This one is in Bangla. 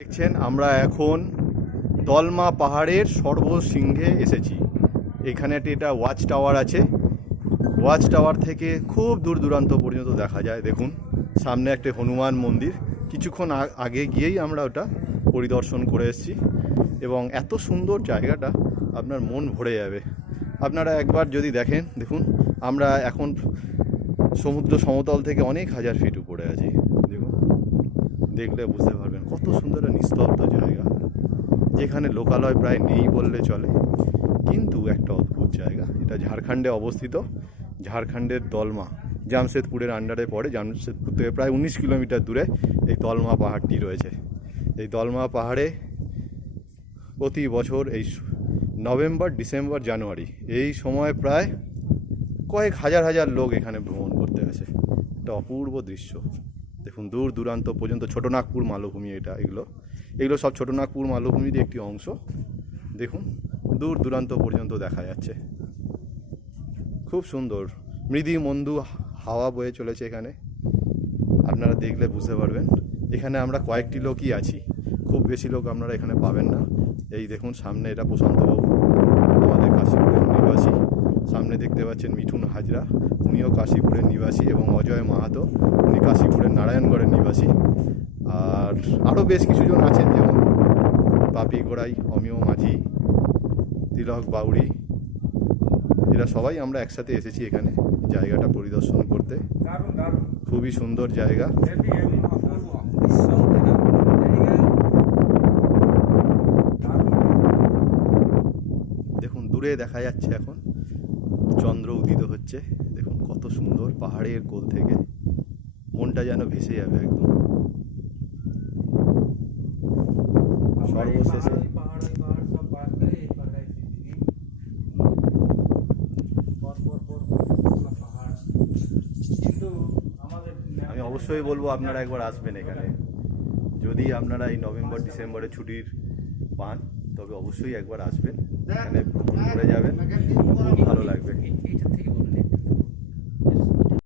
দেখছেন আমরা এখন দলমা পাহাড়ের সর্বশৃঙ্গে এসেছি। এখানে এটা ওয়াচ টাওয়ার আছে। ওয়াচ টাওয়ার থেকে খুব দূর দূরান্ত পর্যন্ত দেখা যায়। দেখুন সামনে একটা হনুমান মন্দির, কিছুক্ষণ আগে গিয়েই আমরা ওটা পরিদর্শন করে এসেছি এবং এত সুন্দর জায়গাটা আপনার মন ভরে যাবে। আপনারা একবার যদি দেখেন, দেখুন আমরা এখন সমুদ্র সমতল থেকে অনেক হাজার ফিট উপরে আছি। দেখুন, দেখলে বুঝতে পারবেন কত সুন্দর নিস্তব্ধ জায়গা, যেখানে লোকালয় প্রায় নেই বললে চলে, কিন্তু একটা অদ্ভুত জায়গা। এটা ঝাড়খণ্ডে অবস্থিত। ঝাড়খণ্ডের দলমা, জামশেদপুরের আন্ডারে পড়ে। জামশেদপুর থেকে প্রায় 19 কিলোমিটার দূরে এই দলমা পাহাড়টি রয়েছে। এই দলমা পাহাড়ে প্রতি বছর এই নভেম্বর, ডিসেম্বর, জানুয়ারি এই সময় প্রায় কয়েক হাজার হাজার লোক এখানে ভ্রমণ করতে আসে। একটা অপূর্ব দৃশ্য। দেখুন দূর দূরান্ত পর্যন্ত ছোটনাগপুর মালভূমি, এগুলো সব ছোটনাগপুর মালভূমির একটি অংশ। দেখুন দূর দূরান্ত পর্যন্ত দেখা যাচ্ছে। খুব সুন্দর মৃদু মন্দু হাওয়া বয়ে চলেছে এখানে। আপনারা দেখলে বুঝতে পারবেন। এখানে আমরা কয়েকটি লোকই আছি, খুব বেশি লোক আপনারা এখানে পাবেন না। এই দেখুন সামনে এটা প্রশান্তবাবু, আমাদের কাশীপুরের নিবাসী। সামনে দেখতে পাচ্ছেন মিঠুন হাজরা, উনিও কাশীপুরের নিবাসী, এবং অজয় মাহাতো, উনি কাশীপুরের নারায়ণগড়ের নিবাসী। আর আরও বেশ কিছুজন আছেন, যেমন পাপি গোড়াই, অমিয় মাঝি, তিলক বাউরি। এরা সবাই আমরা একসাথে এসেছি এখানে জায়গাটা পরিদর্শন করতে। খুবই সুন্দর জায়গা। দেখুন দূরে দেখা যাচ্ছে এখন চন্দ্র উদিত হচ্ছে। দেখুন কত সুন্দর, পাহাড়ের কোল থেকে মনটা যেন ভেসে যাবে একদম। সর্বশেষে আমি অবশ্যই বলবো আপনারা একবার আসবেন এখানে। যদি আপনারা এই নভেম্বর ডিসেম্বরে ছুটির পান, তবে অবশ্যই একবার আসবেন, এখানে ভ্রমণ করে যাবেন, খুব ভালো লাগবে।